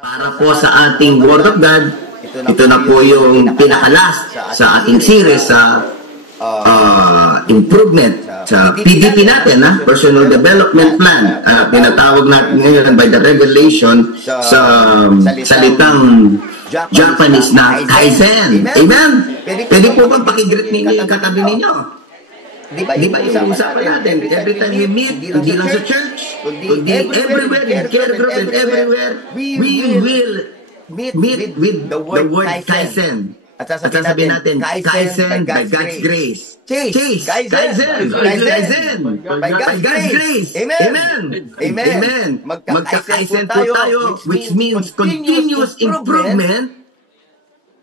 Para po sa ating Word of God, ito na po yung pinaka-last sa ating series sa improvement sa PDP natin, Personal Development Plan. Tinatawag natin ngayon by the revelation sa salitang Japanese na Kaizen. Amen? Pwede po bang pakigreet ninyo yung katabi ninyo? Di ba yung usapan natin? Every time we meet, hindi lang sa church, kundi everywhere, in care group and everywhere, we will meet with the word Kaizen. At sasabihin natin, Kaizen by God's grace. Chase, Kaizen by God's grace. Amen. Amen. Magka-Kaizen po tayo, which means continuous improvement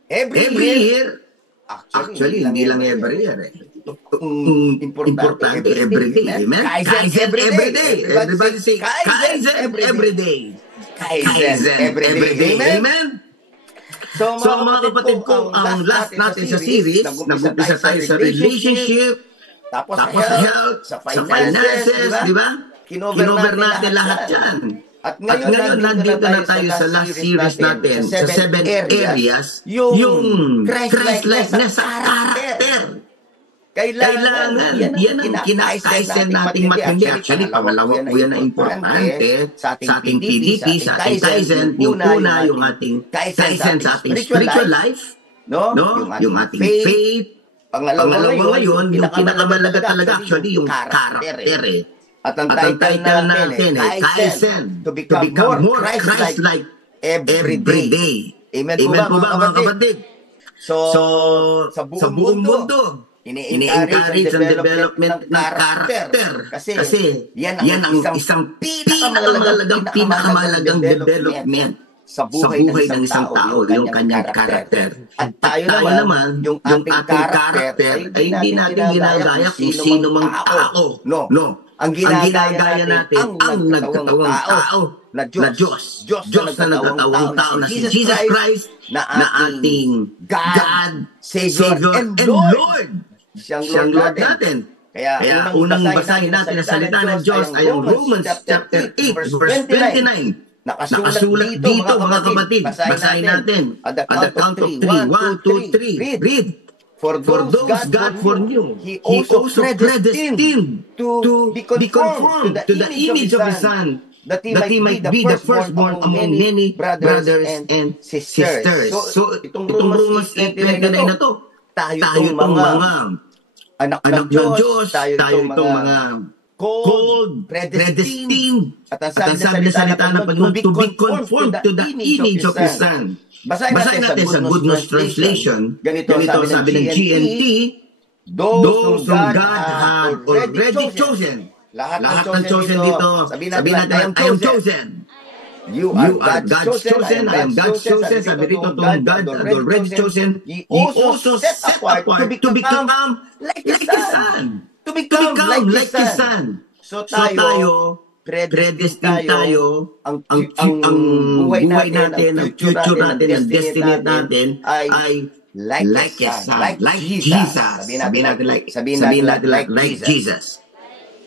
every year. Actually, hindi lang every year importante every day. Amen? Kaizen every day. Everybody say, Kaizen every day. Kaizen every day. Amen? So mga kapatid ko, ang last natin sa series, nag-umpisa tayo sa relationship, tapos sa health, sa finances, di ba? Kinover natin lahat yan. At ngayon, nandito na tayo sa last series natin, sa 7 areas, yung Christ-likeness sa character. Kailangan, yan ang kinakaisen nating matindi. Actually, pangalawa po yan na importante sa ating PDP, sa ating Kaizen. Yung una, yung ating Kaizen sa ating spiritual life, yung ating faith. Pangalawa ngayon, yung pinakamalaga talaga, actually, yung character. At ang title natin ay Kaizen, to become more Christ-like every day. Amen po ba, mga kapatid? So, sa buong mundo, ini-encourage ang development ng character. Kasi yan ang isang pinakamalagang development sa buhay ng isang tao, yung kanyang character. At tayo naman, yung ating character, ay hindi natin ginagaya kung sino mang tao. No. Ang ginagaya natin, ang nagkatawang tao na Diyos. Diyos na nagkatawang tao na si Jesus Christ, na ating God, Savior, and Lord. Siyang Lord natin. Kaya unang basahin natin ang salita ng Diyos ay ang Romans chapter 8, verse 29. Nakasulat dito, mga kapatid. Basahin natin. At the count of 3. 1, 2, 3. Read. For those God foreknew, He also predestined to be conformed to the image of His Son, that He might be the firstborn among many brothers and sisters. So, itong Romans 8:29 na to, tayo itong mga anak ng Diyos, tayo itong mga called, predestined, at ang sabi na salita ng Panginoon, to be conformed to the image of His Son. Basahin natin sa Good News Translation. Ganito sabi ng GNT, those whom God had already chosen. Lahat ng chosen dito. Sabi natin, I am chosen. You are God's chosen. I am God's chosen. Sabi dito, God had already chosen. He also set apart to become like His Son. To become like His Son. So tayo, predestined tayo, ang buhay natin, ang future natin, ang destiny natin ay like His Son, like Jesus. Sabihin natin like Jesus.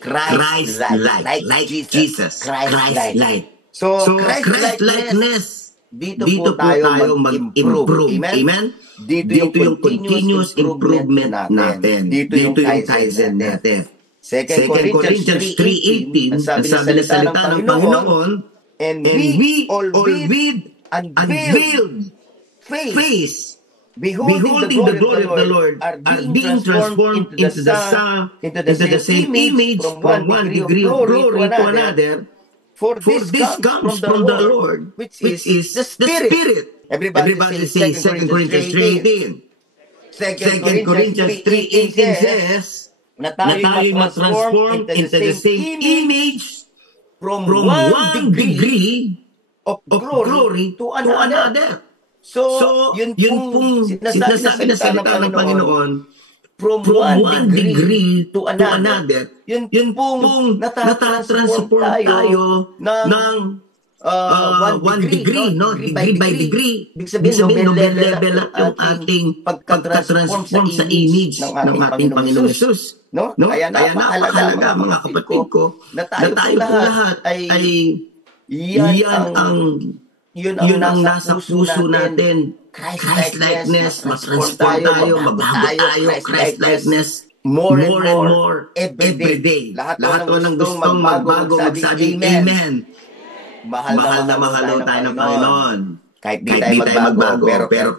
Christ-like, like Jesus. Christ-like. So Christ-likeness, dito po tayo mag-improve. Amen? Dito yung continuous improvement natin. Dito yung Kaizen natin. 2 Corinthians 3:18, ang sabi na salita ng Panginoon, and we all with unveiled face, beholding the glory of the Lord, are being transformed into the same image from one degree of glory to another. For this comes from the Lord, which is the Spirit. Everybody say 2 Corinthians 3:18. 2 Corinthians 3:18 says, na tayo ma-transform into the same image from one degree of glory to another. So, yun pong sinasabi na salita ng Panginoon, from one degree to another, yun pong natatransform tayo ng one degree, no? Degree by degree. Ibig sabihin, level up yung ating pagka-transform sa image ng ating Panginoong Jesus. No? Kaya napakahalaga, mga kapatid ko, na tayo po lahat ay yan ang Yun ang nasa puso natin. Christ-likeness, ma-transform tayo, mabago tayo, Christ-likeness, more and more every day. Lahat ng gustong magbago, magsabi, Amen. Mahal na mahal tayo ng Panginoon. Kahit di tayo magbago,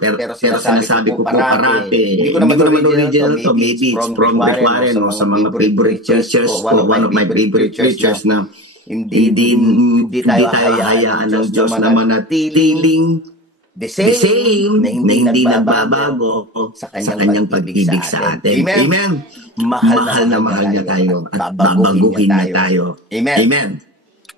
pero sinasabi ko po parati. Hindi ko naman original to, maybe it's from Rick Warren o sa mga favorite preachers ko, one of my favorite preachers na hindi tayo hayaan ng Diyos na manatiling the same, na hindi nagbabago sa kanyang pag-ibig sa atin. Amen. Mahal na mahal niya tayo at babaguhin niya tayo. Amen.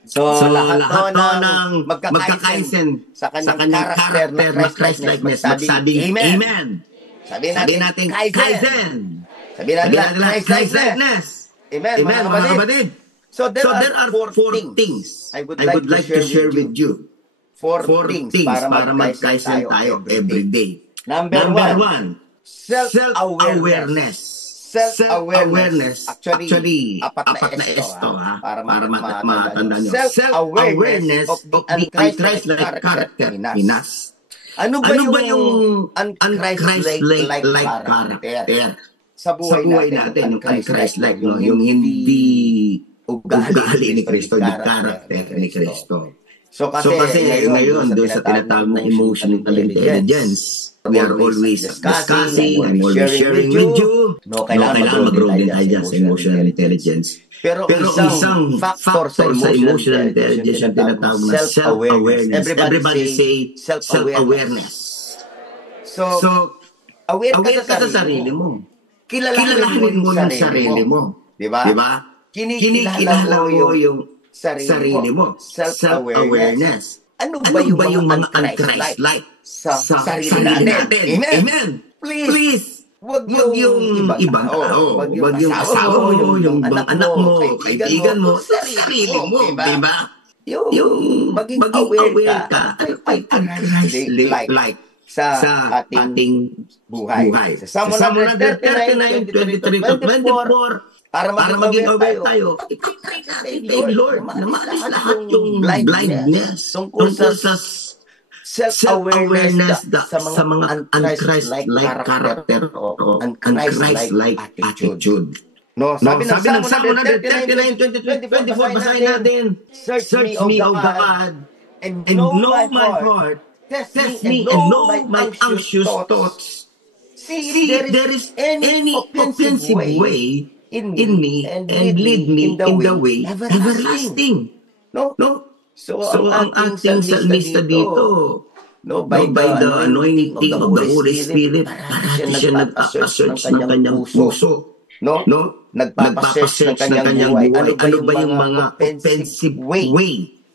So lahat ng magkakaisen sa kanyang character na Christ-likeness, magsabing Amen. Sabihin natin Kaizen. Sabihin natin Christ-likeness. Amen, mga kapatid. So there are four things I would like to share with you. Four things para mag-Kaizen tayo every day. Number one, self-awareness. Self-awareness. Actually, apat na esto, para matanda nyo. Self-awareness of the Christ-like character in us. Ano ba yung un-Christ-like character? Sa buhay natin, yung un-Christ-like, no? Yung hindi ugali ni Kristo, yung character ni Kristo. So kasi ngayon, doon sa tinatawag na emotional intelligence, we are always discussing, I'm always sharing with you. No, kailangan mag-grow din tayo dyan sa emotional intelligence. Pero isang factor sa emotional intelligence yung tinatawag na self-awareness. Everybody say self-awareness. So, aware ka sa sarili mo. Kilalanin mo yung sarili mo. Diba? Kinikilala mo yung sarili mo. Self-awareness. Ano ba yung mga un-Christ-like sa sarili natin? Amen. Please, wag yung ibang tao. Wag yung asawa mo, yung anak mo, kaibigan mo, sarili mo. Diba? Yung maging aware ka, ano ay un-Christ-like sa ating buhay. Sa Psalm 39, 23-24, para maging aware tayo, ipray natin kay Lord na maalis lahat yung blindness tungkol sa self-awareness sa mga un-Christ-like character o un-Christ-like attitude. No, sabi ng Psalm 39:24, basahin natin, Search me, O God, and know my heart. Test me and know my anxious thoughts. See if there is any offensive way in me and lead me in the way everlasting. No? So ang ating salmista dito, by the anointing of the Holy Spirit, parati siya nagpapasearch ng kanyang puso. Nagpapasearch ng kanyang buhay. Ano ba yung mga offensive way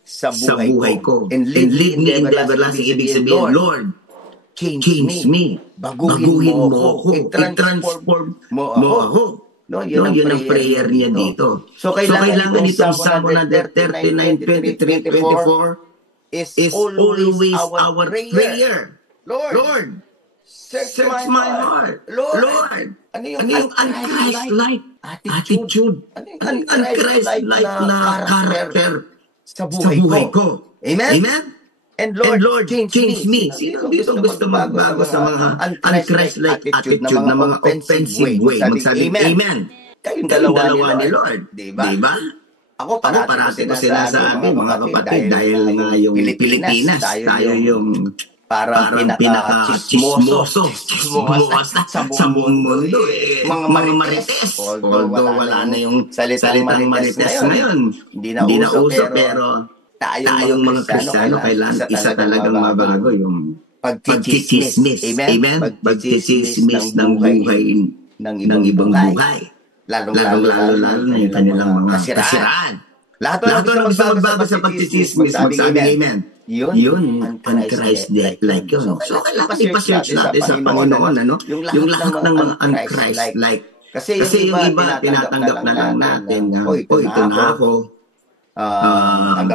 sa buhay ko? And lead me in the everlasting. Ibig sabihin, Lord, change me. Baguhin mo ako. I-transform mo ako. No, yun ang prayer niya dito. So kailangan itong Psalm 39, 23, 24 is always our prayer. Lord, search my heart. Lord, ano yung un-Christ-like attitude? Un-Christ-like na character sa buhay ko? Amen? And Lord, change me. Sino dito gusto magbago sa mga un-Christ-like attitude na mga offensive way? Magsabi, Amen. Kayong dalawa ni Lord. Diba? Ako parati ko sinasabi, mga kapatid, dahil nga yung Pilipinas, tayo yung parang pinaka-chismoso sa buong mundo. Mga marites. Although wala na yung salitang marites ngayon. Hindi na uso, pero tayong mga Kristiyano, kailangan isa talagang mabago yung pagchichismis. Amen? Pagchichismis ng buhay ng ibang buhay. Lalo na yung kanilang mga kasiraan. Lahat ng gusto magbago sa pagchichismis, magsabi Amen. Yun, un-Christ-like yun. So, kailangan ipasearch natin sa Panginoon, yung lahat ng mga un-Christ-like. Kasi yung iba, tinatanggap na lang natin na, ito na ako,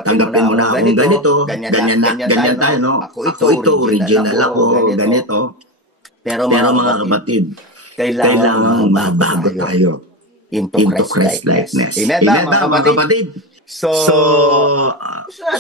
tanggapin mo na akong ganito, ganyan tayo, no? Ako ito, original ako, ganito. Pero mga kapatid, kailangan mabago tayo into Christ-likeness. Amen ba, mga kapatid? So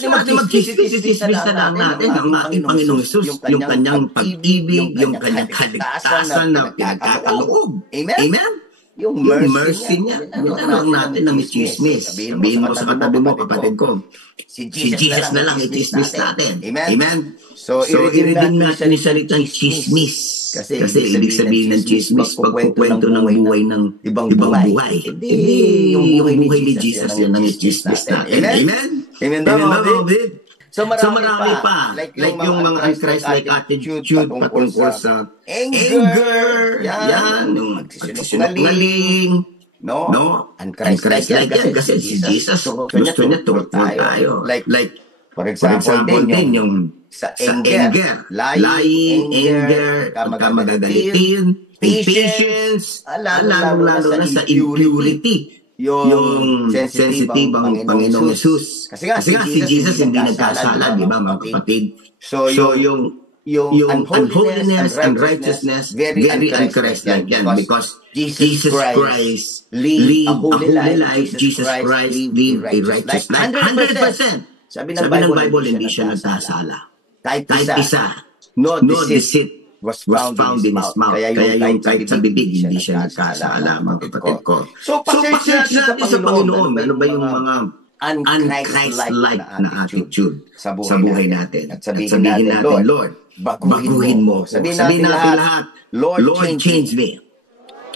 natin mag-chismis na lang natin ang ating Panginoong Jesus, yung kanyang pag-ibig, yung kanyang kaligtasan na pinagkakaloob. Amen? Yung mercy niya. Minanong natin ng chismis. Sabihin mo sa katabi mo, kapatid ko, si Jesus na lang i-chismis natin. Amen? So i-redeem natin yung salitang chismis. Kasi ibig sabihin ng chismis, pagkukwento ng buhay ng ibang buhay. Hindi yung buhay ni Jesus yan ang i-chismis natin. Amen? Amen ba, David? So marami pa. Like yung mga Christ-like attitude patungkol sa anger. Yan. Yung magsisinungaling. No? Christ-like yan. Kasi si Jesus gusto niya tungkol tayo. Like, for example din, yung sa anger, lying, anger, pagkamagagalitin, patience, lalo na sa impurity, yung sensitive ang Panginoong Jesus. Kasi nga si Jesus hindi nagkasala, di ba mga kapatid? So yung unholiness and righteousness, very un-Christ-like yan, because Jesus Christ lived a holy life, Jesus Christ lived a righteous life, 100%. Sabi ng Bible, hindi siya nagkasala. Kahit isa, no deceit was found in his mouth. Kaya yung kahit sa bibig, hindi siya nagkasala, mga kapatid ko. So pa-search natin sa Panginoon. Ano ba yung mga un-Christ-like na attitude sa buhay natin? At sabihin natin, Lord, baguhin mo. Sabihin natin lahat, Lord, change me.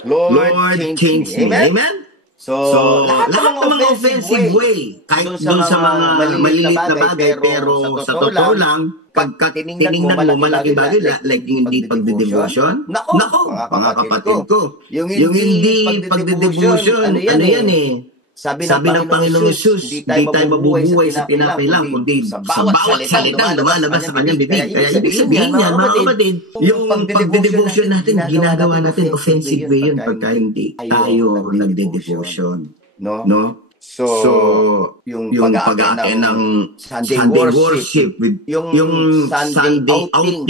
Lord, change me. Amen? So lahat ng mga offensive way, kahit doon sa mga maliliit na bagay, pero sa totoo lang, pagka tinignan mo malaki bagay, like yung hindi pagdidevotion, nako, mga kapatid ko, yung hindi pagdidevotion, ano yan eh, sabi ng Panginoong Jesus, hindi tayo mabubuhay sa pinapay lang, kundi sa bawat salita lumalabas sa kanyang bibig. Kaya ibig sabihin yan, mga kapatid, yung pagdidevotion natin, ginagawa natin offensive way yun pagka hindi tayo nagde-devotion. No? So yung pag-aakin ng Sunday worship, yung Sunday outing,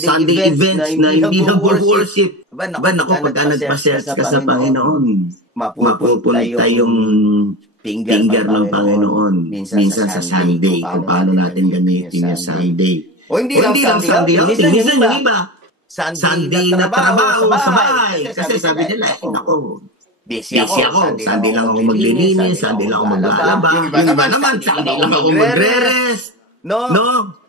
Sunday events na hindi nag-worship. Ba, naku, pagka nagpa-search ka sa Panginoon, mapupunta yung finger ng Panginoon minsan sa Sunday, kung paano natin gamitin yung Sunday. O hindi lang Sunday outing, minsan yung iba, Sunday na trabaho sa bahay. Kasi sabi nila, naku, busy ako. Sunday lang ako maglilinis, Sunday lang ako maglalaba. Yung iba naman, Sunday lang ako magre-rest. No?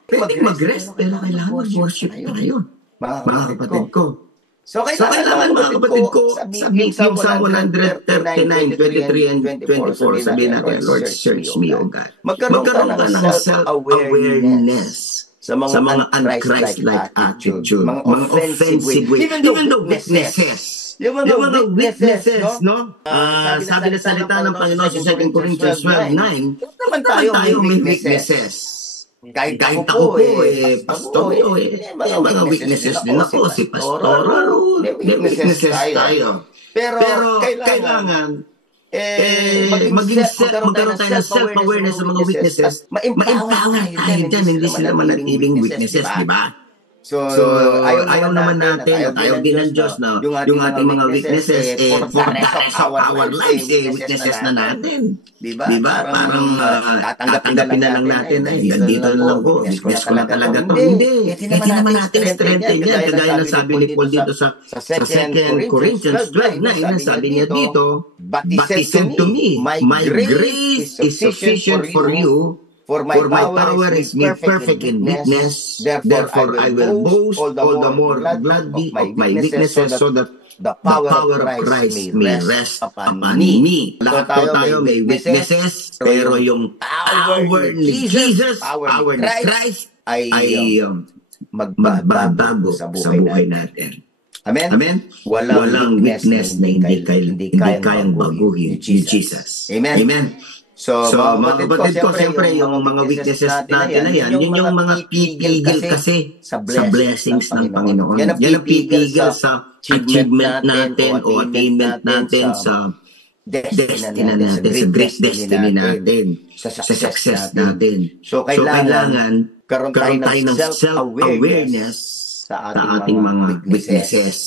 Pwede mag-rest, pero kailangan mag-worship tayo, mga kapatid ko. So, kailangan mga kapatid ko, sabihin sa 139, 23, and 24, sabihin natin, Lord, search me, O God. Magkaroon ka ng self-awareness sa mga un-Christ-like attitude, mga offensive way, even though witnesses. Yung mga witnesses, no? Sabi na salita ng Panginoon sa 2 Corinthians 12:9, naman tayo may witnesses. Kahit ako po, pastor, mga witnesses din ako, si pastor, may witnesses tayo. Pero kailangan, magkaroon tayo ng self-awareness sa mga witnesses, ma-empower tayo dyan, hindi sila manatiling witnesses, di ba? So ayaw naman natin, ayaw din ng Diyos na yung ating mga witnesses, for the rest of our lives, witnesses na natin. Diba? Parang tatanggapin na lang natin, gandito na lang ko, witness ko na talaga to. Hindi naman natin strengthen yan. Kagaya na sabi ni Paul dito sa 2 Corinthians 12:9, sabi niya dito, but he said to me, my grace is sufficient for you, for my power is made perfect in weakness. Therefore I will boast all the more gladly of my weaknesses, so that the power of Christ may rest upon me. Lahat po tayo may weaknesses, pero yung power ni Jesus, power ni Christ, ay magbabago sa buhay natin. Amen? Walang weakness na hindi kayang baguhin ni Jesus. Amen? So mga kapatid ko, siyempre, yung mga weaknesses natin na yan, yun yung mga pipigil kasi sa blessings ng Panginoon. Yan ang pipigil sa achievement natin o attainment natin sa destiny natin, sa great destiny natin, sa success natin. So kailangan karoon tayo ng self-awareness sa ating mga weaknesses.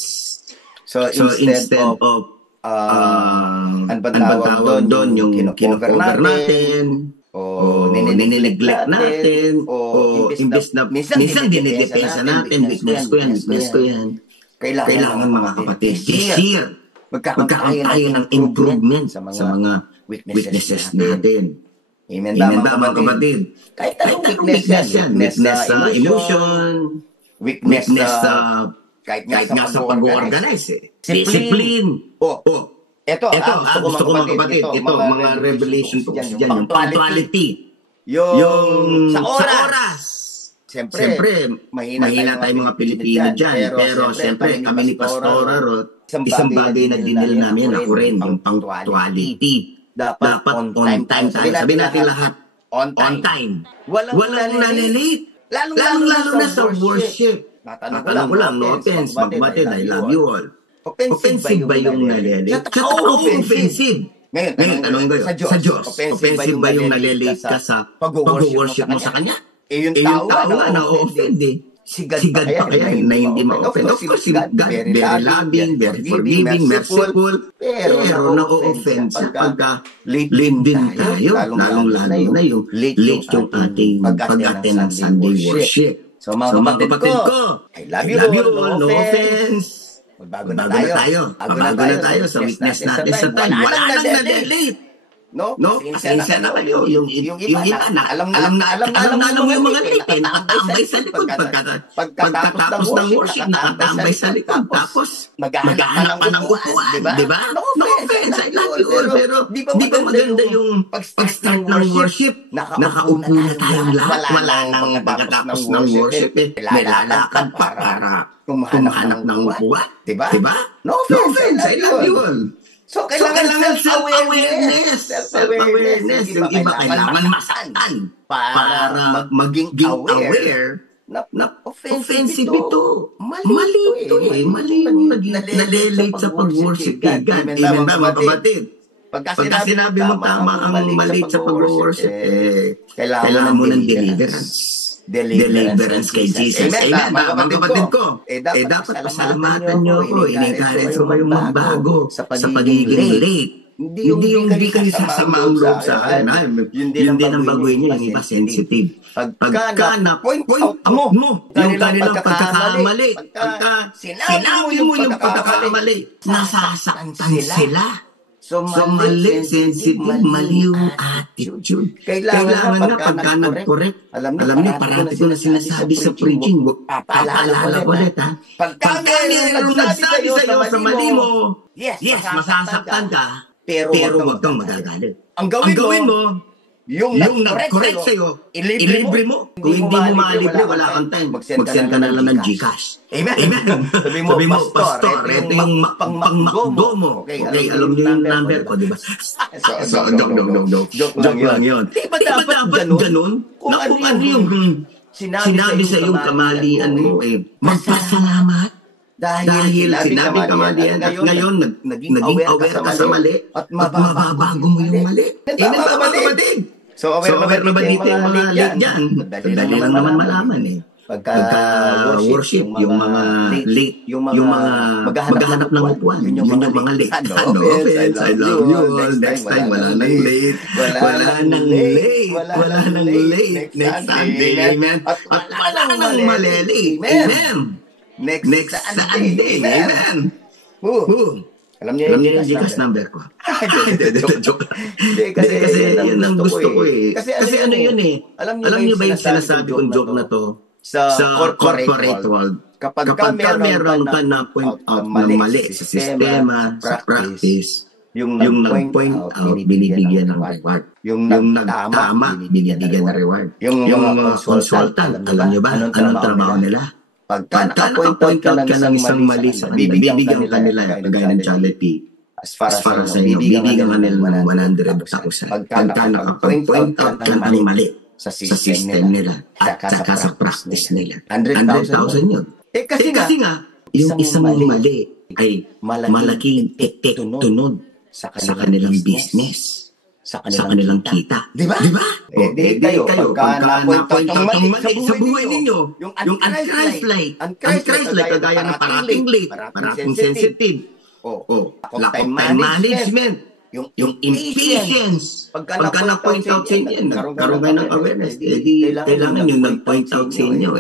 So instead of ano ba tawag doon, yung kino-cover natin, o ninineglect natin, o imbes na minsan dinidepensa natin, weakness ko yan. Kailangan mga kapatid, this year, magkakaroon tayo ng improvement sa mga weaknesses natin. Amen ba mga kapatid? Kahit anong weakness yan. Weakness sa emotion, weakness sa kahit nga sa pag-organize. Discipline. Ito, gusto ko mga kapatid. Ito, mga revelation ko kasi dyan. Yung punctuality. Yung sa oras. Siyempre, mahina tayong mga Pilipino dyan. Pero siyempre, kami ni Pastora Roth, isang bagay na dinil namin ako rin, yung punctuality. Dapat on time tayo. Sabi natin lahat, on time. Walang nalilate. Lalo na sa worship. Tatanong ko lang, no offense, magbatid, I love you all. Offensive ba yung nalilate? Sa tao, offensive. Ngayon, tanongin ko yun, sa Diyos, offensive ba yung nalilate ka sa pag-worship mo sa Kanya? Yung tao nga na-offend eh. Si God pa kaya na hindi ma-offend. Of course, si God, very loving, very forgiving, merciful, pero na-offend siya pagka late din tayo, lalong-lalo na yung late yung ating pag-attend ng Sunday worship. So mga kapatid ko, I love you all, no offense. Magbago na tayo sa witness natin sa time. Wala nang na-delete. No? Pasensya na kayo. Yung iba na, alam na yung mga late. Nakatambay sa likod. Pagkatapos ng worship, nakatambay sa likod. Tapos, maghahanap pa ng upuan. Diba? No offense, I love you all. Pero, di ba maganda yung pag-start ng worship? Nakaupo na tayong lahat. Wala nang pagkatapos ng worship. May lalakad pa para kumahanap ng upuan. Diba? No offense, I love you all. So, kailangan self-awareness. Self-awareness. Yung iba kailangan masaktan para maging aware na offensive ito. Mali ito eh. Mali yung nalilate sa pag-worship kay God. Amen ba mga kapatid? Pagka sinabi mo tama ang mali sa pag-worship, kailangan mo ng deliverance kay Jesus. Amen. Mga kapatid ko, dapat pasalamatan nyo ako. In-encourage ko kayong magbago sa pagiging late. Hindi yung hindi kayo sasama ang loob sa akin. Yun din ang baguhin nyo. Yung iba sensitive. Pagka na-point out mo yung kanilang pagkakamali, pagka sinabi mo yung pagkakamali, nasasaktan sila. So mali, sensitive, mali yung attitude. Kailangan nga pagka nag-correct. Alam niyo, parati ko na sinasabi sa preaching. Papaalala ko ulit, ha? Pagka mayroong nagsabi sa'yo sa mali mo, yes, masasaktan ka, pero huwag kang magagalit. Ang gawin mo, yung nag-correct sa'yo, ilibre mo. Kung hindi mo malibre, wala kang time. Mag-send ka na lang ng Gcash. Amen. Sabi mo, Pastor, ito yung pang-makdo mo. Okay, alam niyo yung number ko, di ba? Joke lang yun. Di ba dapat ganun? Na kung ano yung sinabi sa iyong kamalian mo, magpasalamat. Dahil sinabing kamalian at ngayon naging aware ka sa mali at mababago mo yung mali. Amen ba mga kapatid? So aware na ba dito yung mga late dyan? Dali lang naman malaman eh. Pagka-worship, yung mga late, yung mga maghahanap ng upuan, yun yung mga late. No offense, I love you all. Next time, wala nang late. Wala nang late. Next Sunday, amen. At wala nang malilate. Amen. Next Sunday, amen. Alam niyo yung Gcash number ko. Joke. Kasi yun ang gusto ko eh. Kasi ano yun eh. Alam niyo ba yung sinasabi kong joke na to? Sa corporate world. Kapag meron ka na point out na mali sa sistema, sa practice, yung nag-point out, binibigyan ng reward. Yung nagtama, binibigyan ng reward. Yung consultant, alam niyo ba? Anong trabaho nila? Pagka naka-point out ka ng isang mali sa kanila, bibigyan ka nila, kagaya ng charity, as far as sa inyo, bibigyan ka nila ng 100,000. Pagka naka-point out ka ng mali sa system nila, at saka sa practice nila, 100,000 yun. Kasi nga, yung isang mali ay malaking tunod sa kanilang business, sa kanilang kita. Diba? Di kayo, pagka na-point out ang mali sa buhay ninyo, yung un-Christ-like, kagaya ng parating late, parating sensitive, lack of time management. Yung impatience. Pagka na-point out sa inyo, nagkaroon kayo ng awareness, kailangan yung nag-point out sa inyo,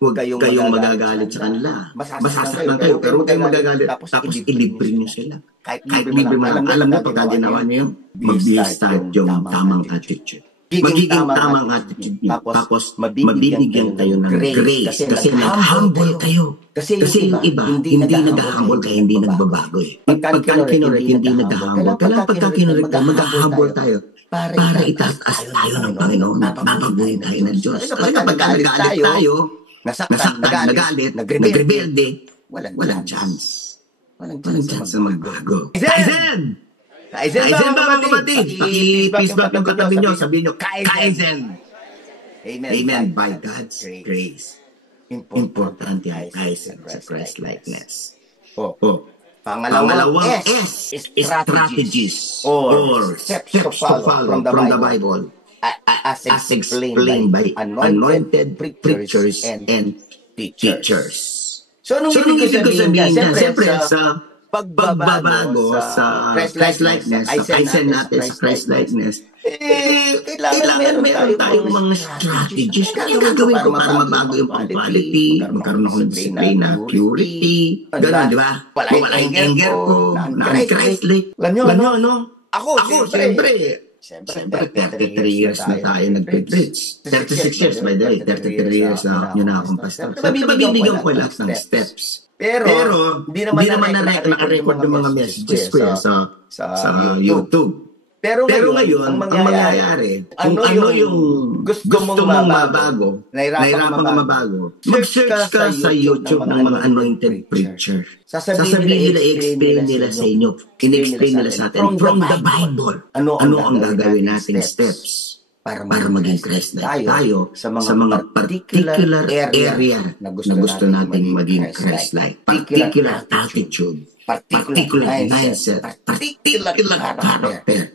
huwag kayong magagalit sa kanila. Masasaktan kayo, pero huwag kayong magagalit. Tapos ilibre niyo sila. Kahit libre man. Alam na pagka ginawa niyo, mag-start yung tamang attitude. Magiging tamang attitude niyo. Tapos mabibigyan kayo ng grace. Kasi nag-humble kayo. Kasi yung iba, hindi nag-humble kaya hindi nagbabago eh. Pagka kinulit, hindi nag-humble. Kailangan pagka kinulit ka, mag-humble tayo. Para itaas tayo ng Panginoon. Mapabuhin tayo ng Diyos. Kasi kapag nagalit tayo, nasaktan, nagalit, nagrebelde, walang chance. Walang chance na magbago. Kaizen! Kaizen ba mga kapatid? Paki-peace back ng katabi nyo. Sabihin nyo, Kaizen! Amen. By God's grace. Importante ang Kaizen sa Christ-likeness. Pangalawang S is strategies or steps to follow from the Bible as explained by anointed preachers and teachers. So, anong ibig ko sabihin niya? Siyempre, sa pagbabago sa Christ-likeness, sa Kaizen natin sa Christ-likeness, kailangan meron tayong mga strategies. Ano gagawin ko para mabago yung punctuality, magkaroon ako ng disiplina, purity, gano'n, di ba? Wala yung anger ko, non-Christ-like. Alam nyo, no? Ako, siyempre, 33 years na tayo nag-preach. 36 years, by the way. 33 years na yun na akong pastor. Mabibigyan ko lahat ng steps. Pero hindi naman na-record ng mga messages ko sa YouTube. Pero ngayon, ang mangyayari, kung ano yung gusto mong mabago, nahirapan ka mabago, mag-search ka sa YouTube ng mga anointed preacher. Sasabihin nila, i-explain nila sa inyo, in-explain nila sa atin from the Bible, ano ang gagawin nating steps para maging Christ-like tayo sa mga particular area na gusto nating maging Christ-like. Particular attitude, particular mindset, particular character.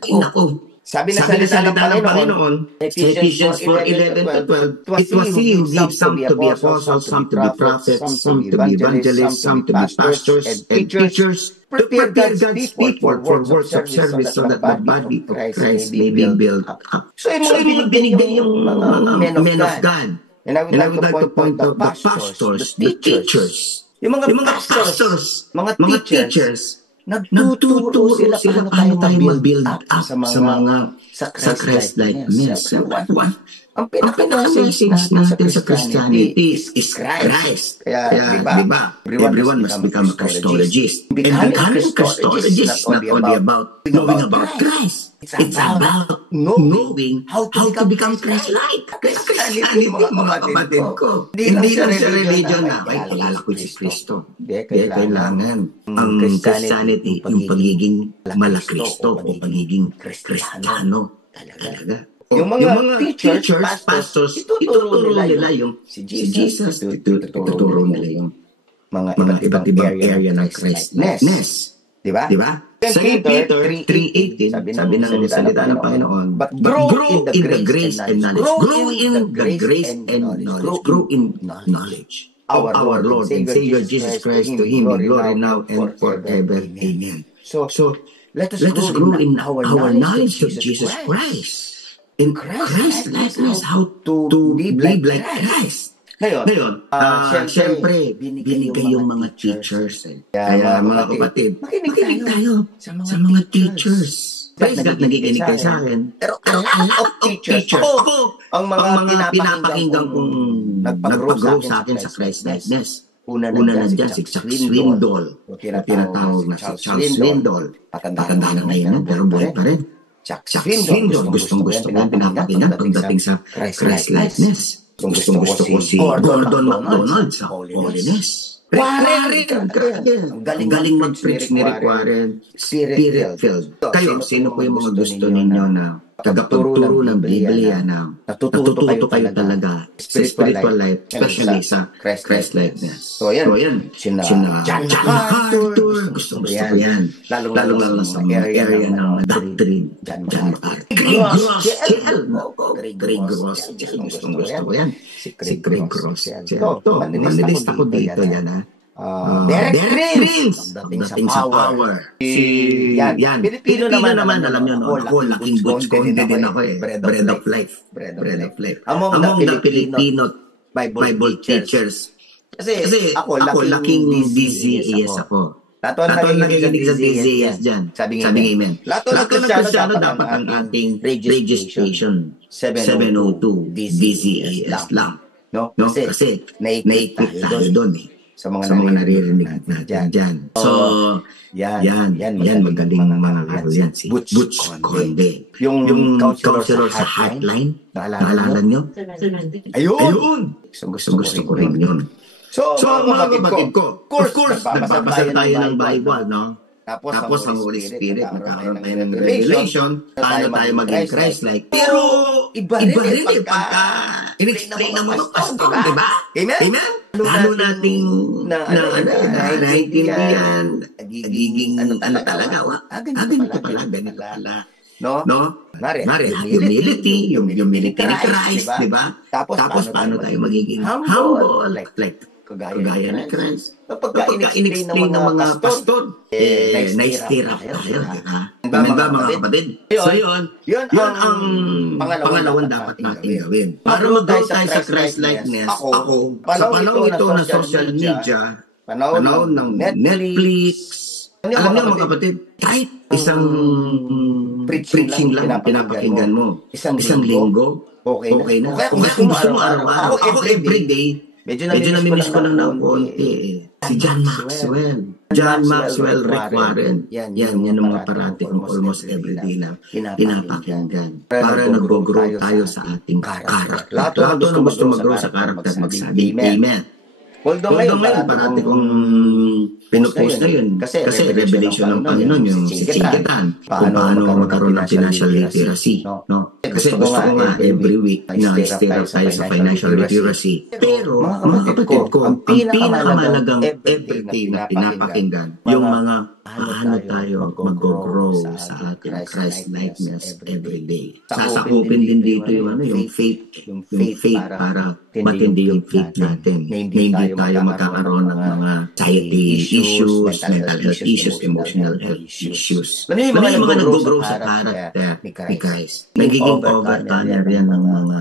Sabi na salita ng Panginoon, Ephesians 4:11-12, it was He who gave some to be apostles, some to be prophets, some to be evangelists, some to be pastors and teachers, to prepare God's people for works of service so that the body of Christ may be built up. So, yung binigay yung mga men of God. And I would like to point out the pastors, the teachers, yung mga pastors, mga teachers, nagtuturo sila paano tayo mag-build up sa Christ-likeness. Ang pinaka-message natin sa Christianity is Christ. Kaya, diba? Everyone must become a Christologist. And becoming a Christologist is not only about knowing about Christ. It's about knowing how to become Christ-like. Kaya Christianity, mga kapatid ko. Hindi lang sa religion na, ay, kilala ko si Kristo. Kailangan ang Christianity, yung pagiging malakristo o pagiging Kristiyano. Talaga. Yung mga teachers, pastors, ituturo nila yung si Jesus, ituturo nila yung mga iba't ibang area ng Christ-likeness. Diba? 2 Peter 3:18, sabi ng salita ng Panginoon, but grow in the grace and knowledge. Grow in the grace and knowledge. Grow in knowledge of our Lord and Savior Jesus Christ. To Him be glory now and forever. Amen. So, let us grow in our knowledge of Jesus Christ. In Christ-likeness, how to live like Christ. Ngayon, siyempre, binigay yung mga teachers. Kaya mga kapatid, makinig tayo sa mga teachers. Praise God, nagiginig kayo sa akin. Pero of teachers, ako, ang mga pinapakinggan kong nagpag-grow sa akin sa Christ-likeness. Una na dyan, si Chuck Swindoll. Tinatawag na si Charles Swindoll. Patanda na ngayon, pero buhay pa rin. Chuck Swindoll, gustong-gusto ko pinapakinggan pagdating sa Christ-likeness. Gustong-gusto ko si Gordon MacDonald sa Holiness. Ang galing mag-preach ni Rick Warren, Spirit-filled. Kayo, sino po yung mga gusto ninyo na tagapagturo ng Biblia na natututo kayo talaga sa spiritual life, especially sa Christ-likeness? So yan, sina John MacArthur, gusto ko yan. Lalo sa mga area ng doctrine, John MacArthur. Greg Rossel, gustong-gusto ko yan. Si Greg Rossel. Ito, manilista ko dito yan, ha? Derek Prince, dating sa power. Yan. Pilipino naman, alam nyo, no? Ako, laking Butch Conde din ako eh. Bread of life. Among the Filipino Bible teachers. Kasi ako, laking DZAS ako. Lahat nakikinig sa DZAS dyan. Sabi ng Amen. Lahat ng Kristyano dapat ang ating radio station 702 DZAS lang. No? Kasi naikip tayo doon eh. Sa mga naririnig natin dyan. So, yan, magaling mga karo yan. Si Butch Conde. Yung counselor sa hotline, naalala nyo? Ayun! Gusto ko rin yun. So mga kapatid ko, of course, nagbabasa tayo ng Bible, no? Tapos ang Holy Spirit, nagkakaroon tayo ng revelation, paano tayo maging Christ-like. Pero, iba rin eh, pagka in-explain ng mga pastor, di ba? Amen? Lalo nating naintindihan, nagiging talaga, ganito pala. No? Mare, humility, yung humility ni Christ, di ba? Tapos paano tayo magiging humble, like kagaya ni Christ. Kapag in-explain ng mga pastor, na-stir up tayo, di ba? Amen ba mga kapatid? So yun ang pangalawang dapat natin gawin. Para mag-grow tayo sa Christ-likeness, ako, sa panahon ito na social media, panahon ng Netflix, alam niyo mga kapatid, kahit isang preaching lang pinapakinggan mo, isang linggo, okay na. Kung gusto mo araw-araw, ako everyday, medyo namimiss ko lang ng konti. Si John Maxwell, Rick Warren. Yan ang mga parati kong almost everyday na pinapakinggan. Para nag-grow tayo sa ating karakter. Lahat na gusto mag-grow sa karakter, magsabi, Amen. Although ngayon, parati kong pinupost na yun. Kasi revelation ng Panginoon, yung sisigatan. Kung paano magkaroon ng financial literacy. No? Kasi gusto ko nga every week na i-steer up tayo sa financial literacy. Pero, mga kapatid ko, ang pinakamalagang everyday na pinapakinggan, yung mga paano tayo mag-grow sa ating Christ-likeness everyday. Sasakupin din dito yung faith. Yung faith para matindi yung faith natin. Na hindi tayo magkakaroon ng mga anxiety issues, mental health issues, emotional health issues. Ano yung mga nag-grow sa character ni Christ? Nagiging overcomer yan ng mga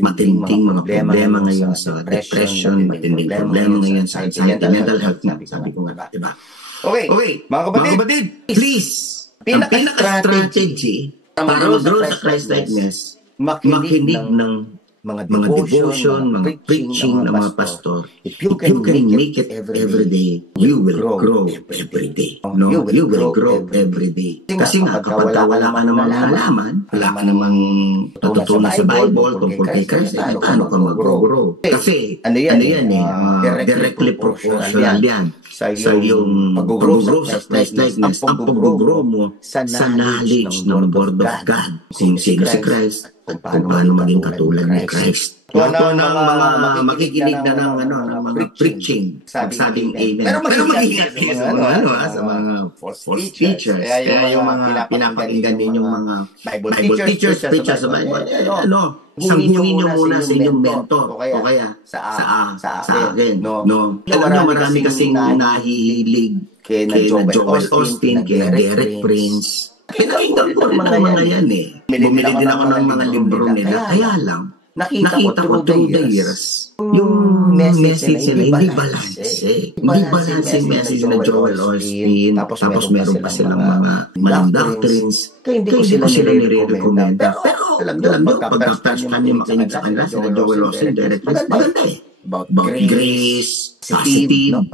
matinding mga problema ngayon sa depression, matinding problema ngayon sa anxiety, mental health na. Sabi ko nga, diba? Okay, mga kapatid, please, ang pinaka-strategy para mag-grow sa Christ-likeness, makinig ng mga devotion, mga preaching ng mga pastor. If you can make it every day, you will grow every day. No? You will grow every day. Kasi nga, kapag wala ka namang nalaman, wala ka namang natutunan sa Bible tungkol kay Christ, paano ka mag-grow? Kasi, ano yan eh, directly proportional yan sa yung pag-grow sa Christ-likeness, ang pag-grow mo sa knowledge ng Word of God. Kung sino si Christ, kung paano maging katulad ni Christ. Ito ng mga makikinig na ng mga preaching, sabing Amen. Pero mag-iingat kayo sa mga false teachers. Kaya yung mga pinapakinggan ninyong mga Bible teachers, preachers sa Bible, sanggunin nyo muna sa inyong mentor o kaya sa akin. Alam nyo, marami kasing nahihilig kay Joel Austin, kay Derek Prince. Pinakinggan ko rin ang mga yan eh. Bumili din ako ng mga libro nila. Kaya lang, nakita ko through the years, yung message nila hindi balance. Hindi balance yung message na Joel Austin. Tapos meron pa silang mga maling doctrines. Kaya hindi ko sila nire-recommend. Pero alam nyo, pagka-touch ka niyo makinig sa kanila, sila Joel Austin, Derek Prince, maganda eh. About grace, positive.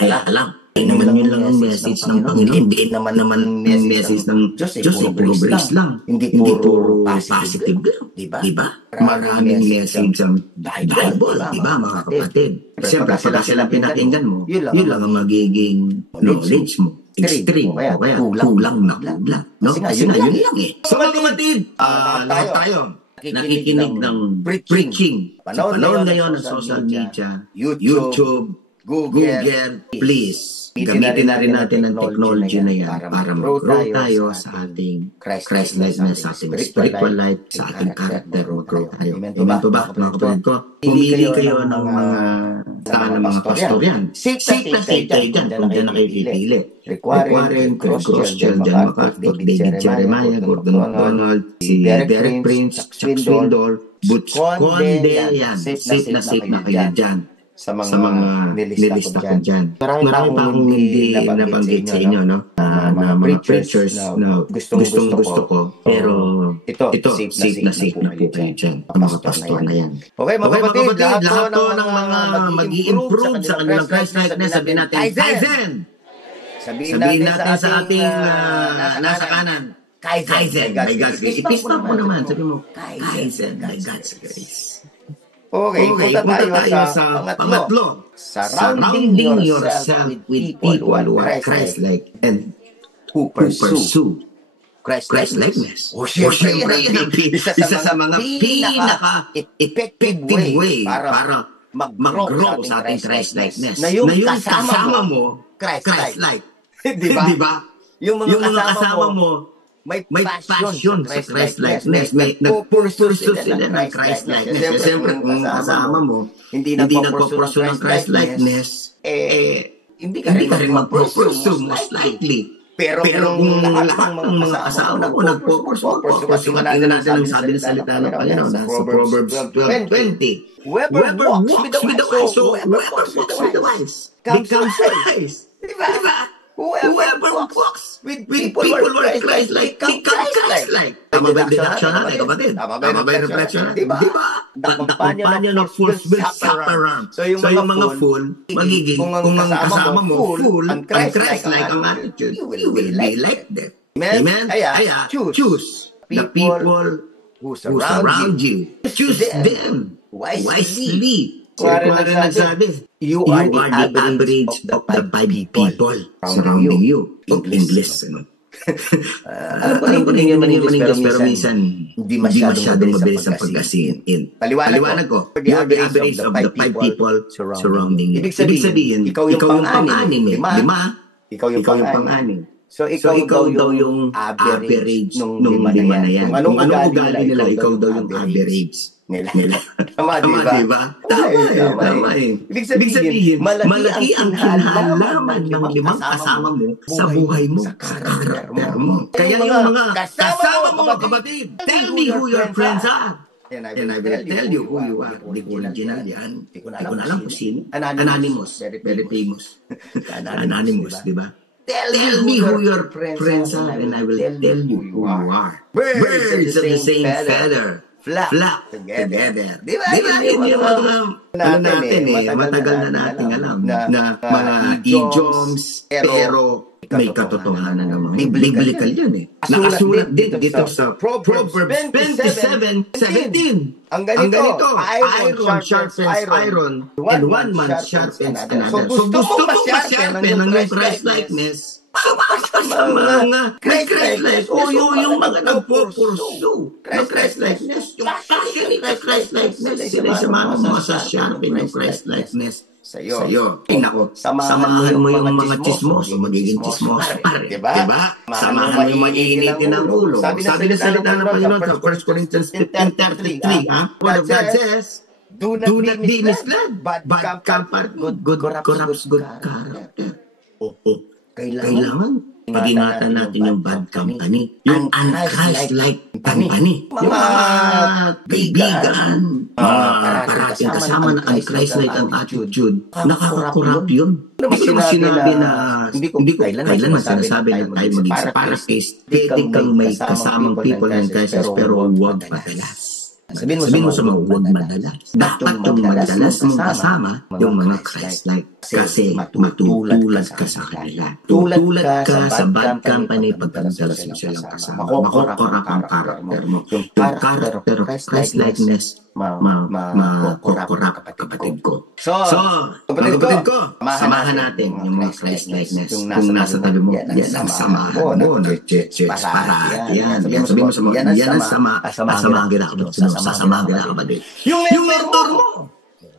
Kaya alam. Naman yun lang ang message ng Panginoon. Hindi naman yung message ng Diyos. Puro grace lang. Hindi puro positive lang. Diba? Maraming message ang Bible. Diba mga kapatid? Siyempre, pagka sila pinakinggan mo, yun lang ang magiging knowledge mo. Extreme. O kaya kulang na kulang. Kasi na yun lang eh. So mga kapatid, lahat tayo nakikinig ng preaching. Sa panahon ngayon ng social media, YouTube, Google, please. Gamitin na rin natin ang technology na yan para mag-grow tayo sa ating Christ-likeness, sa ating spiritual life, sa ating character, mag-grow tayo. Amen po ba, mga kapatid ko? Pumili kayo ng mga ng mga pastor yan. Safe na safe kayo dyan kung dyan na kayo pipili. Rick Warren, Craig Groeschel, John MacArthur, David Jeremiah, Gordon MacDonald, si Derek Prince, Chuck Swindoll, Butch Conde, yan. Safe na kayo dyan. Sa mga nilista ko dyan. Marami pa akong hindi nabanggit sa inyo, no? Na mga preachers na gustong-gusto ko. Pero ito, safe na po kayo dyan. Ang mga pastor na yan. Okay, mga kapatid, lahat to ng mga mag-i-improve sa kanilang Christ-likeness, sabihin natin, Kaizen! Sabihin natin sa ating nasa kanan, Kaizen, by God's grace. Ipispan mo naman, sabi mo, Kaizen, by God's grace. Okay, punta tayo sa pangatlo. Surrounding yourself with people who are Christ-like and who pursue Christ-likeness. O siyempre, isa sa mga pinaka-effective way para mag-grow sa ating Christ-likeness. Na yung kasama mo, Christ-like. Diba? Yung mga kasama mo, may passion sa Christ-likeness. Nag-pursue sila ng Christ-likeness. Siyempre, kung kasama mo, hindi nagpo-pursue ng Christ-likeness, hindi ka rin mag-pursue, most likely. Pero kung lahat ng mga kasama mo nagpo-pursue, yung atin natin ang sabi ng salita ng Panginoon sa Proverbs 12:20. Whoever walks with the wise, whoever walks with the wise, becomes wise. Diba? Whoever walks with people who are Christ-like, becomes Christ-like. Tama ba yung deduction natin, kapatid? Tama ba yung reflection natin? Diba? The companion of fools will suffer around. So yung mga fool, magiging, kung ang kasama mo, fool, ang Christ-like ang attitude, you will be like them. Amen? Kaya, choose the people who surround you. Choose them wisely. Kaya nagsabi, you are the average of the 5 people surrounding you. English, ano? Alam ko din yung English, pero minsan hindi masyadong mabilis ang pag-asin. Paliwanag ko, you are the average of the 5 people surrounding you. Ibig sabihin, ikaw yung pang-anim, 5. Ikaw yung pang-anim. So, ikaw daw yung average nung 5 na yan. Kung anong ugali nila, ikaw daw yung average nila. Tama, diba? Tama eh. Ibig sabihin, malaki ang kinalaman ng 5 kasama mo sa buhay mo, sa karakter mo. Kaya yung mga kasama mo, kapatid, tell me who your friends are. And I will tell you who you are. Hindi ko original yan. Hindi ko na alam kung sino. Anonymous. Very famous. Anonymous, diba? Tell me who your friends are, and I will tell you who you are. Birds of the same feather flock together. Di ba? Yun yung mga natin matagal na natin alam na mga idioms, pero may katotohanan naman. Biblical yan eh. Nakasulat din dito sa Proverbs 27:17. Ang ganito, iron sharpens iron, and one man sharpens another. So gusto mo ma-sharpen ang yung Christ-likeness, sa mga Christ-likeness, o yung mga nagpo-pursue ng Christ-likeness, yung passion ni Christ-likeness, sila sa mga sasharpen ng Christ-likeness sa'yo. Ay nako, samahan mo yung mga chismoso, magiging chismoso pa rin. Diba? Samahan mo yung mainitin ng ulo. Sabi na salita ng Panginoon sa 1 Corinthians 15:33, ha? What God says, do not be misled. Bad company, good corrupts good character. Kailangan pag-ingatan natin yung bad company, yung un-Christ-like company, yung mga kaibigan, parating kasama na un-Christ-like ang attitude, nakaka-corrupt yun. Hindi ko sinabi na, hindi ko kailanman sinasabi na tayo maging sa paraphrase, pwede kang may kasamang people and Christ, pero huwag madalas. Sabihin mo sa mga huwag madalas. Dapat yung madalas mong kasama yung mga Christ-like. Kasi matutulad ka sa kanila. Tutulad ka sa bad company pag madalas mo silang kasama. Makokorap ang karakter mo. Yung karakter of Christ-likeness, makokorap kapatid ko. So, kapatid ko, samahan natin yung mga Christ-likeness. Kung nasa tabi mo, yan ang samahan mo. Church para yan. Sabihin mo sa mga, yan ang samahan ginakabot. Sasamahan ginakabot. Yung mentor mo,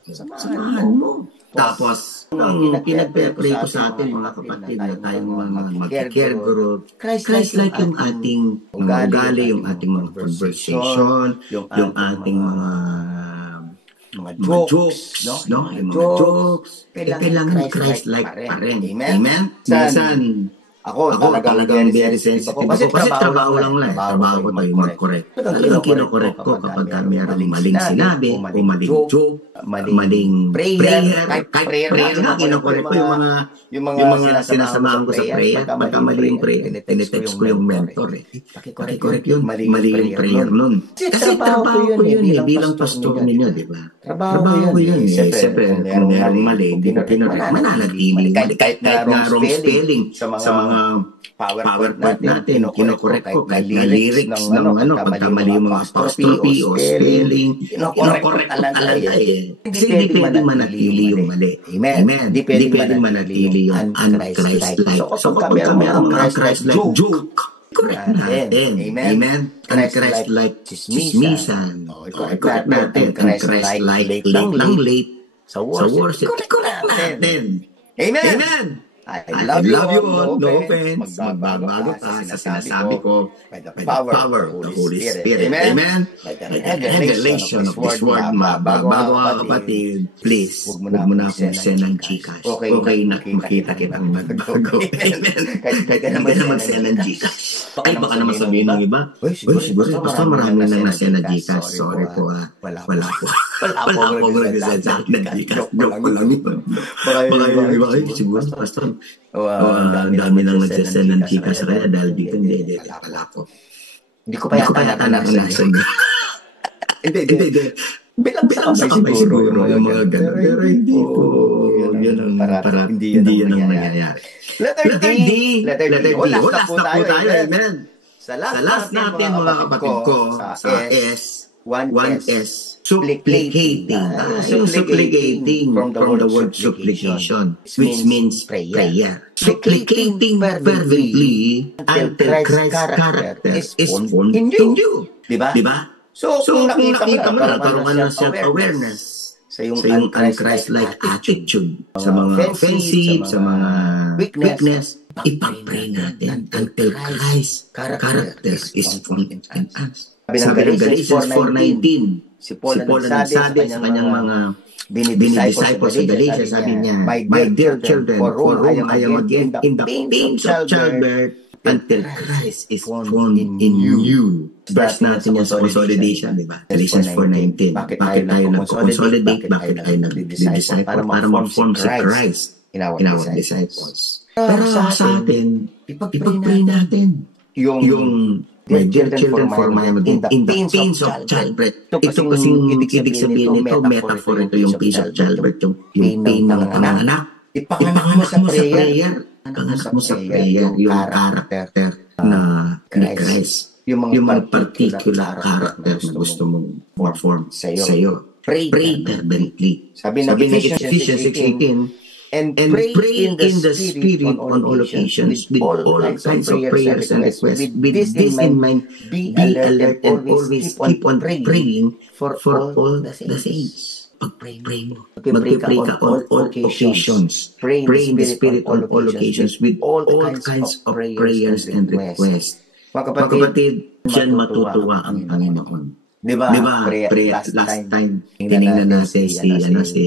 samahan mo. Tapos, ang pinag-pray ko sa atin, mga kapatid, na tayong mga mag-care group, Christ-like yung ating mga ugali, yung ating mga conversation, yung ating mga mga jokes, no? Yung mga jokes, kailangan Christ-like pa rin. Amen? Minsan, ako talagang very sensitive ako. Kasi trabaho lang lang. Trabaho ko tayo mag-correct. Talagang kinokorek ko kapag mayroong maling sinabi, o maling joke, maling prayer. Kahit prayer nga, kinokorek ko yung mga sinasamahan ko sa prayer. Pagka mali yung prayer, tinetext ko yung mentor. Pakikorek yun, mali yung prayer nun. Kasi trabaho ko yun bilang pastor ninyo, di ba? Trabaho ko yun. Siyempre, kung merong mali, hindi ko kinorek. Mananatiling mali. Kahit nga wrong spelling sa mga PowerPoint natin, kinokorek ko kahit na lyrics ng pagka mali yung mga apostrophe o spelling, kinokorek ko talaga Kasi hindi pwede manatili yung mali. Amen. Hindi pwede manatili yung un-Christ-like. So kapag mayroong mga Christ-like joke, correct natin. Amen. Un-Christ-like chismisan. Correct natin. Un-Christ-like late sa worship. Correct natin. Amen. I love you all. No offense. Magbabago ka sa sinasabi ko by the power of the Holy Spirit. Amen. By the revelation of this word. Bago ka kapatid, please, huwag mo na akong send ng Gcash. Okay na makita kitang magbago. Amen. Kahit ka na mag-send ng Gcash. Ay, baka naman sabihin ng iba, siguro, basta marami na na-send ng Gcash. Sorry po. Wala po. Wala po nag-send sa akin ng Gcash. Joke ko lang yun. Baka yung iba kayo, siguro, pastor, ang dami nang nagsasend ng Gcash kaya dahil dito hindi pala ko. Hindi ko pa yata naranasan. Hindi. Bilang sa kamay siguro yung mga ganun. Pero hindi po. Yun ang hindi yun ang nangyayari. Letter D. Last na po tayo. Amen. Sa last natin mga kapatid ko, sa S, 1S. Supplicating. Supplicating from the word supplication, which means prayer. Supplicating fervently until Christ's character is formed in you. Diba? So kung nakita mo na, nagkaroon ka ng self-awareness sa yung un-Christ-like attitude, sa mga offensive, sa mga weakness, ipag-pray natin until Christ's character is formed in us. Sabi ng Galatians 4:19, si Paul ang nagsabi sa kanyang mga disciples sa Galatia, sabi niya, my dear children, for whom I am again in the pains of childbirth until Christ is formed in you. Verse natin yan sa consolidation, di ba? Galatians 4:19. Bakit tayo nag-consolidate? Bakit tayo nag-disciple? Para mag-form si Christ in our disciples. Pero sa atin, ipag-pray natin yung my dear children, for my again in the pains of childbirth. Ito kasing ibig sabihin nito, metaphor ito yung pains of childbirth, yung pain ng panganak. Ipanganak mo sa prayer. Ipanganak mo sa prayer yung character na ni Christ. Yung mga particular character na gusto mong perform sa'yo. Pray fervently. Sabi ng Ephesians 6:18, and pray in the Spirit on all occasions with all kinds of prayers and requests. With this in mind, be alert and always keep on praying for all the saints. Pag-pray mo. Mag-pray ka on all occasions. Pray in the Spirit on all occasions with all kinds of prayers and requests. Mga kapatid, diyan matutuwa ang Panginoon. Diba? Last time, tinignan natin si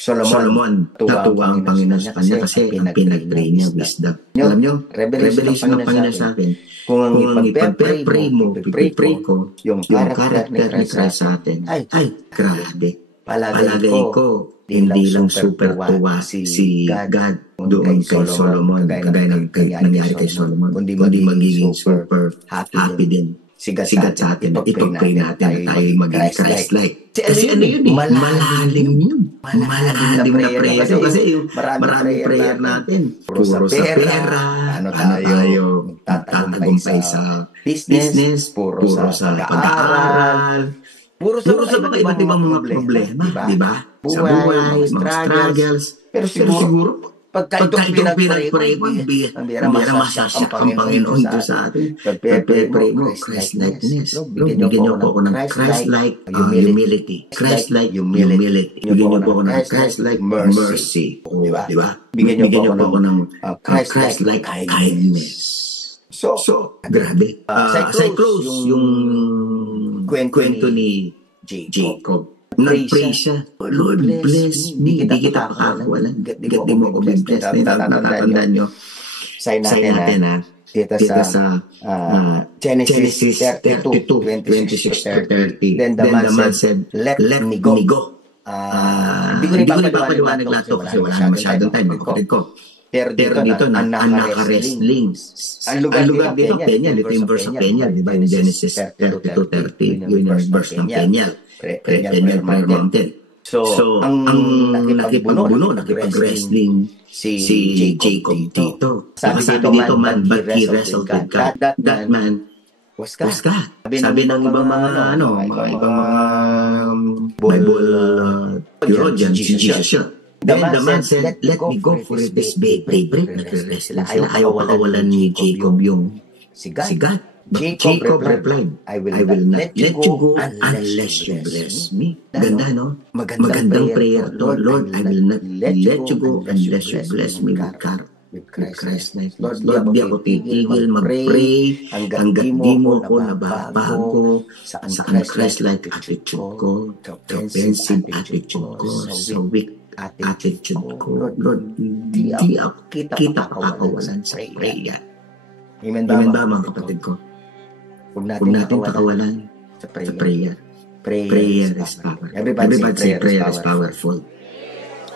Solomon. Natuwa ang Panginoon sa kanya kasi ang pinag-pray niya, wisdom. Alam nyo, revelation ng Panginoon sa atin. Kung ang ipag-pray mo, ipag-pray ko, yung character ni Christ sa atin, ay, grabe. Palagay ko, hindi lang super tuwa si God doon kay Solomon, kagaya nangyari kay Solomon, kundi magiging super happy din. Sigat sa atin, ipag-pray natin na tayo maging Christ-like. Kasi ano yun eh, malalim yun. Malalim na prayer. Kasi yung maraming prayer natin, puro sa pera, ano tayo, tatagumpay sa business, puro sa pag-aaral, puro sa mga iba't ibang mga problema, di ba? Sa buhay, mga struggles. Pero siguro, pagka itong pinag-pray mo, bira masasyak ang Panginoon ito sa atin. Pag-pray mo, Christ-likeness. Bigyan niyo po ako ng Christ-like humility. Christ-like humility. Bigyan niyo po ako ng Christ-like mercy. Di ba? Bigyan niyo po ako ng Christ-like kindness. So, grabe. Sa close, yung kwento ni Jacob. nag-pray siya. Lord, bless me. Hindi kita pakakawalan. Di mo ako bless. Natatandaan nyo. Sign natin ha. Dito sa Genesis 32, 26-30. Then the man said, let me go. Hindi ko ipapaliwanag lahat to kasi wala masyadong time. Kapatid ko. Pero dito na naka-wrestling. Ang lugar dito, Peñal. Ito yung verse of Peñal. Diba? Yung Genesis 32-30. Yun yung verse ng Peñal. Peñal Prayer Mountain. So, ang nakipagbuno, nakipag-wrestling si Jacob dito. Sabi dito, man, but he wrestled with God. That man was God. Sabi ng ibang mga, ibang mga Bible theologians, si Jesus yun. Then the man said, let me go for this daybreak. Nagre-wrestling sila. Ayaw pakawalan ni Jacob yung si God. But Jacob replied, I will not let you go unless you bless me. Ganda, no? Magandang prayer to. Lord, I will not let you go unless you bless me with Christ life. Lord, di ako titigil mag-pray hanggat di mo ako nababago sa Christ-like attitude ko, sa offensive attitude ko, sa weak attitude ko. Lord, di ako kita pakakawalan sa prayer. Amen ba, mga kapatid ko? Huwag natin pakawalan sa prayer. Prayer is power. Everybody say prayer is powerful.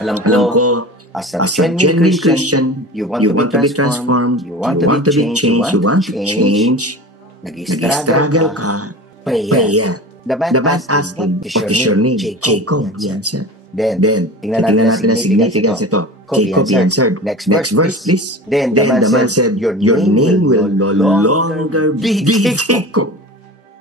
Alam ko, as a genuine Christian, you want to be transformed, you want to be changed, you want to change, nag-struggle ka, prayer. The man asked him, what is your name? Jacob. Yan siya. Then, tingnan natin ang significance ito. Jacob answered. Next verse, please. Then the man said, your name will no longer be Jacob.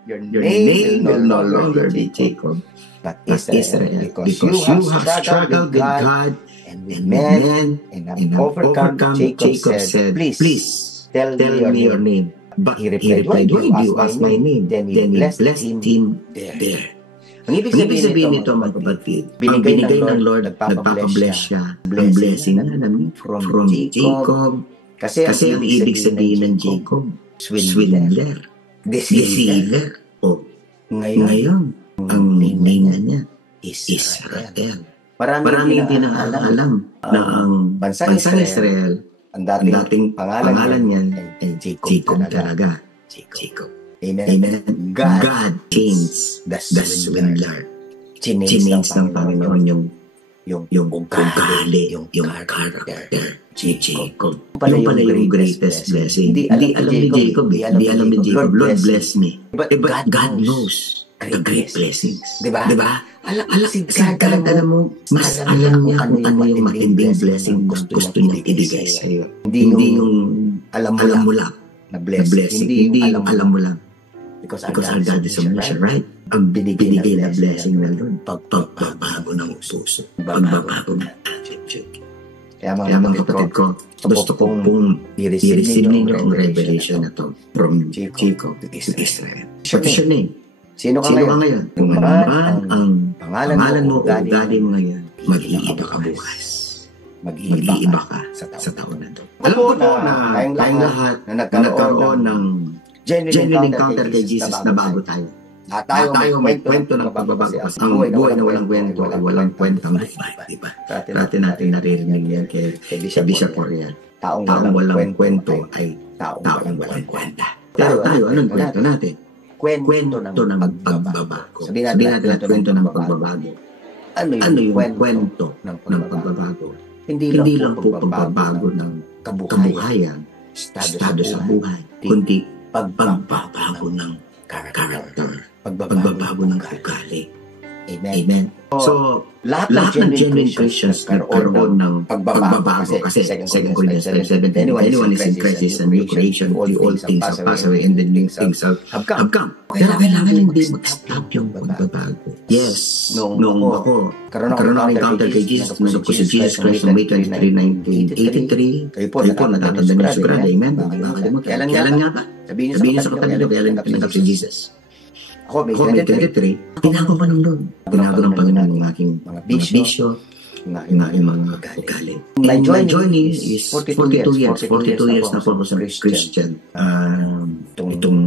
Your name will no longer be Jacob, but Israel. Because you have struggled with God and with men and have overcome. Jacob said, please tell me your name. But he replied, why do you ask my name? Then he blessed him there. Ang ibig sabihin nito, mga kapatid, ang binigay ng Lord, nagpapabless siya. Ang blessing na namin from Jacob. Kasi ang ibig sabihin ng Jacob, swindler, deceiver. O, ngayon, ang name na niya, Israel. Marami hindi nakakaalam na ang bansang Israel, ang dating pangalan niya ay Jacob talaga. Jacob. Amen. God changed the swindler. Chinage ng Panginoon yung ugali, yung character. Jacob. Yung pala yung greatest blessing. Hindi alam ni Jacob. Hindi alam ni Jacob, Lord bless me. But God knows the great blessings. Diba? Si God, alam mo, mas alam niya kung ano yung matinding blessing gusto niyang ibigay sa'yo. Hindi yung alam mo lang na blessing. Hindi yung alam mo lang. Because our God is omniscient, right? Ang binigay na blessing na Lord, pagbabago ng puso, pagbabago ng attitude. Kaya mga kapatid ko, gusto kong i-receive ninyo ang revelation na to from Jacob to Israel. What is your name? Sino ka ngayon? Kung ano ang pangalan mo o ugali mo ngayon, mag-iiba ka bukas. Mag-iiba ka sa taon na to. Alam ko na tayong lahat na nagkaroon ng genuine encounter kay Jesus na bago tayo. Tayo may kwento ng pagbabago kasi ang buhay na walang kwento ay walang kwentang iba. Dati natin naririnig yan kay Bishop Oriel. Taong walang kwento ay taong walang kwenta. Pero tayo, anong kwento natin? Kwento ng pagbabago. Sabihin natin at kwento ng pagbabago. Ano yung kwento ng pagbabago? Hindi lang po pagbabago ng kabuhayan, estado sa buhay, kundi pagbabago ng character, pagbabago ng ugali. Amen. So, lahat ng genuine Christians nagkaroon ng pagbabago kasi 2 Corinthians 7, anyone is in Christ is a new creation, the old things have passed away and the new things have come. Pero kailangan hindi mag-stop yung pagbabago. Yes, nung ako, karoon ako encounter kay Jesus, nung ko si Jesus Christ noong May 23, 1983, kayo po natatanda niyo sigurado, amen? Kailan nga ba? Sabihin niyo sa katabi niyo, kailan pinagap si Jesus? Ako, May 23, tinago pa ng Lord. Tinago ng Panginoon ng aking mga bisyo, ng aking mga ugali. My journey is 42 years na po ako sa Christian. Itong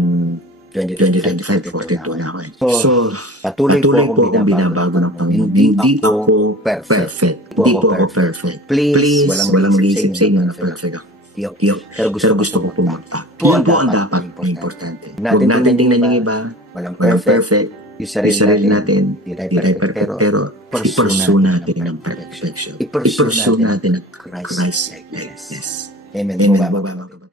2025, 42 na ako eh. So, patuloy po akong binabago ng Panginoon. Hindi ako perfect. Hindi po ako perfect. Please, walang mag-iisip sa inyo na perfect ako. Pero gusto ko pumunta. Yun po ang dapat na importante. Huwag natin tingnan yung iba. Walang perfect. Yung sarili natin, di tayo perfect. Pero i-pursue natin ang perfection. I-pursue natin ang Christ-likeness. Amen.